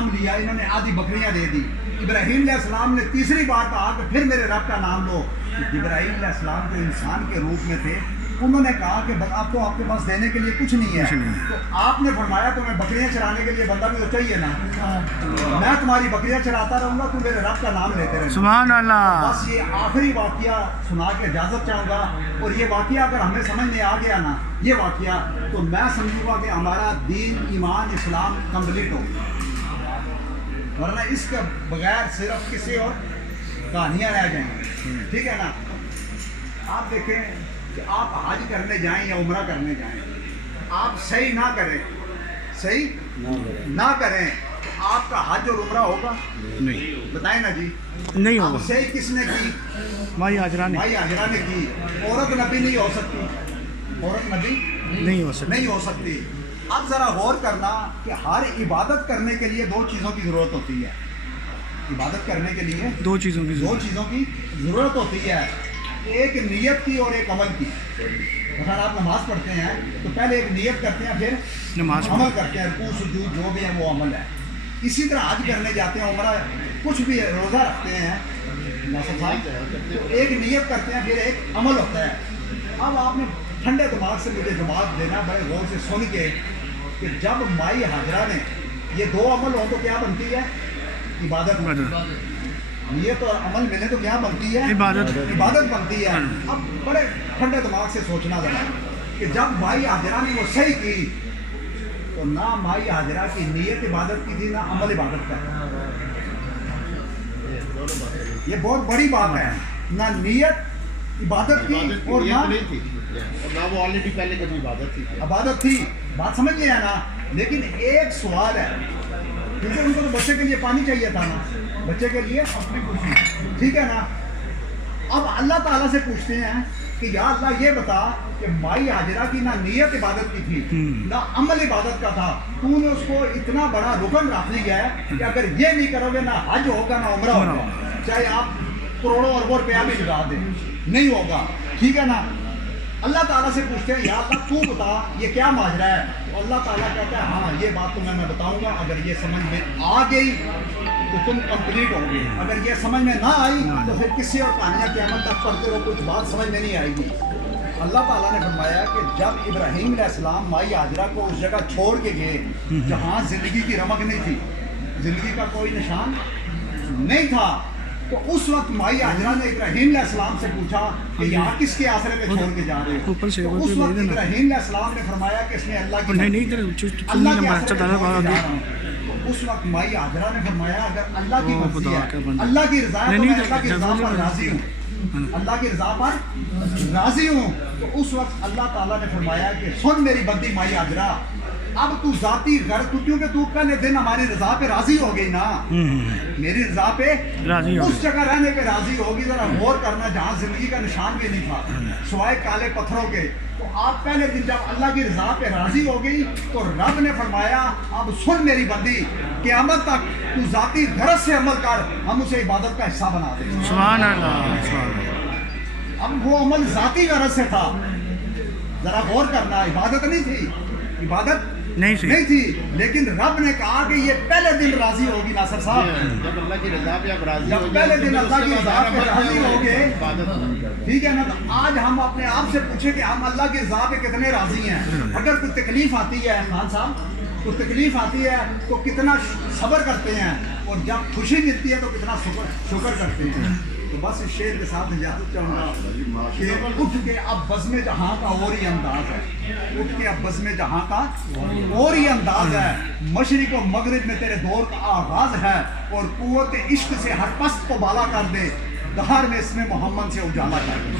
نام لیا، انہوں نے آدھی بکریاں دے دی۔ ابراہیم علیہ السلام نے تیسری بار کہا کہ پھر میرے رب کا نام لو۔ ابراہیم علیہ السلام جو انسان کے روپ میں تھے، انہوں نے کہا کہ اب تو آپ کے پاس دینے کے لیے کچھ نہیں ہے، تو آپ نے فرمایا تمہیں بکریاں چرانے کے لیے بندہ بھی تو چاہیے نا، میں تمہاری بکریاں چراتا رہوں گا، تم میرے رب کا نام لیتے رہے۔ سبحان اللہ۔ بس یہ آخری واقعہ سنا کے اجازت چاہوں گا، اور یہ واقعہ اگر ہمیں سمجھ میں آ گیا نا یہ واقعہ، تو میں سمجھوں گا کہ ہمارا دین ایمان اسلام کمپلیٹ ہو، ورنہ اس کے بغیر صرف کسی اور کہانیاں رہ جائیں گی، ٹھیک ہے نا۔ آپ دیکھیں کہ آپ حج کرنے جائیں یا عمرہ کرنے جائیں، آپ صحیح نہ کریں، صحیح نہ کریں تو آپ کا حج اور عمرہ ہوگا؟ نہیں، بتائیں نا جی، نہیں ہوگا۔ اب صحیح کس نے کی؟ مائی حاجرہ نے، مائی حاجرہ نے کی۔ عورت نبی نہیں ہو سکتی، عورت نبی نہیں ہو سکتی، نہیں ہو سکتی۔ اب ذرا غور کرنا کہ ہر عبادت کرنے کے لیے دو چیزوں کی ضرورت ہوتی ہے، عبادت کرنے کے لیے دو چیزوں کی دو چیزوں کی ضرورت ہوتی ہے، ایک نیت کی اور ایک عمل کی۔ مثلا آپ نماز پڑھتے ہیں تو پہلے ایک نیت کرتے ہیں، پھر نماز عمل کرتے ہیں، رکوع سجود جو بھی ہے وہ عمل ہے۔ اسی طرح حج کرنے جاتے ہیں، عمرہ کچھ بھی روزہ رکھتے ہیں ناصر صاحب، تو ایک نیت کرتے ہیں، پھر ایک عمل ہوتا ہے۔ اب آپ نے ٹھنڈے دماغ سے مجھے جواب دینا بڑے غور سے سن کے کہ جب مائی حاجرہ نے یہ دو عمل ہوں تو کیا بنتی ہے؟ عبادت۔ نیت اور عمل ملے تو کیا بنتی ہے؟ عبادت بنتی ہے۔ اب بڑے ٹھنڈے دماغ سے سوچنا ذرا کہ جب مائی حاجرہ نے وہ صحیح کی تو نہ مائی حاجرہ کی نیت عبادت کی تھی نہ عمل عبادت کا، یہ بہت بڑی بات ہے، نہ نیت عبادت کی اور نہ وہ آلریڈی پہلے کبھی عبادت تھی۔ بات سمجھ گئے نا؟ لیکن ایک سوال ہے، کیونکہ ان کو تو بچے کے لیے پانی چاہیے تھا نا، بچے کے لیے اپنی خوشی، ٹھیک ہے نا۔ اب اللہ تعالیٰ سے پوچھتے ہیں کہ یا اللہ یہ بتا کہ مائی حاجرہ کی نہ نیت عبادت کی تھی نہ عمل عبادت کا تھا، تو نے اس کو اتنا بڑا رکن رکھ دیا ہے کہ اگر یہ نہیں کرو گے نہ حج ہوگا نہ عمرہ ہوگا، چاہے آپ کروڑوں اربوں روپیہ بھی لگا دیں نہیں ہوگا، ٹھیک ہے نا۔ اللہ تعالیٰ سے پوچھتے ہیں یا اللہ تو بتا یہ کیا ماجرا ہے، تو اللہ تعالیٰ کہتا ہے ہاں یہ بات تمہیں میں بتاؤں گا، اگر یہ سمجھ میں آ گئی تو تم کمپلیٹ ہو گئے، اگر یہ سمجھ میں نہ آئی تو پھر کسی اور کہانیاں قیامت تک پڑھتے رہو، کچھ بات سمجھ میں نہیں آئے گی۔ اللہ تعالیٰ نے فرمایا کہ جب ابراہیم علیہ السلام مائی حاجرہ کو اس جگہ چھوڑ کے گئے جہاں زندگی کی رمق نہیں تھی، زندگی کا کوئی نشان نہیں تھا، تو اس وقت مائی حاجرہ نے ابراہیم علیہ السلام سے پوچھا کہ یہاں کس کے آسرے پہ چھوڑ کے جا رہے ہو؟ تو اس وقت ابراہیم علیہ السلام نے فرمایا کہ اس نے اللہ کے آسرے پہ چھوڑ کے جا رہا ہوں۔ تو اس وقت مائی حاجرہ نے فرمایا اگر اللہ کی مرضی ہے، اللہ کی رضا ہے تو میں اللہ کی رضا پر راضی ہوں، اللہ کی رضا پر راضی ہوں۔ تو اس وقت اللہ تعالیٰ نے فرمایا کہ سن میری بندی مائی حاجرہ، اب تو ذاتی غرض کیونکہ تو پہلے دن ہماری رضا پہ راضی ہو گئی نا، میری رضا پہ اس جگہ رہنے پہ راضی ہوگی، ذرا غور کرنا جہاں زندگی کا نشان بھی نہیں تھا سوائے کالے پتھروں کے، تو آپ پہلے دن جب اللہ کی رضا پہ راضی ہو گئی تو رب نے فرمایا اب سن میری بندی، قیامت تک تو ذاتی غرض سے عمل کر، ہم اسے عبادت کا حصہ بنا دیں گے۔ سبحان اللہ۔ اب وہ عمل ذاتی غرض سے تھا، ذرا غور کرنا، عبادت نہیں تھی، عبادت نہیں تھی، لیکن رب نے کہا کہ یہ پہلے دن راضی ہوگی ناصر صاحب، جب اللہ کی رضا پہ آپ راضی جب پہلے دن اللہ کی رضا پہ راضی ہو گئے، ٹھیک ہے نا۔ تو آج ہم اپنے آپ سے پوچھیں کہ ہم اللہ کی رضا پہ کتنے راضی ہیں؟ اگر کوئی تکلیف آتی ہے خان صاحب، تو تکلیف آتی ہے تو کتنا صبر کرتے ہیں، اور جب خوشی ملتی ہے تو کتنا شکر کرتے ہیں۔ تو بس اس شعر کے ساتھ اجازت چاہوں گا کہ اٹھ کے اب بزم جہاں کا اور ہی انداز ہے، اٹھ کے اب بزم جہاں کا اور ہی انداز ہے، مشرق و مغرب میں تیرے دور کا آغاز ہے، اور قوت عشق سے ہر پست کو بالا کر دے، دہر میں اس میں محمد سے اجالا کر دے۔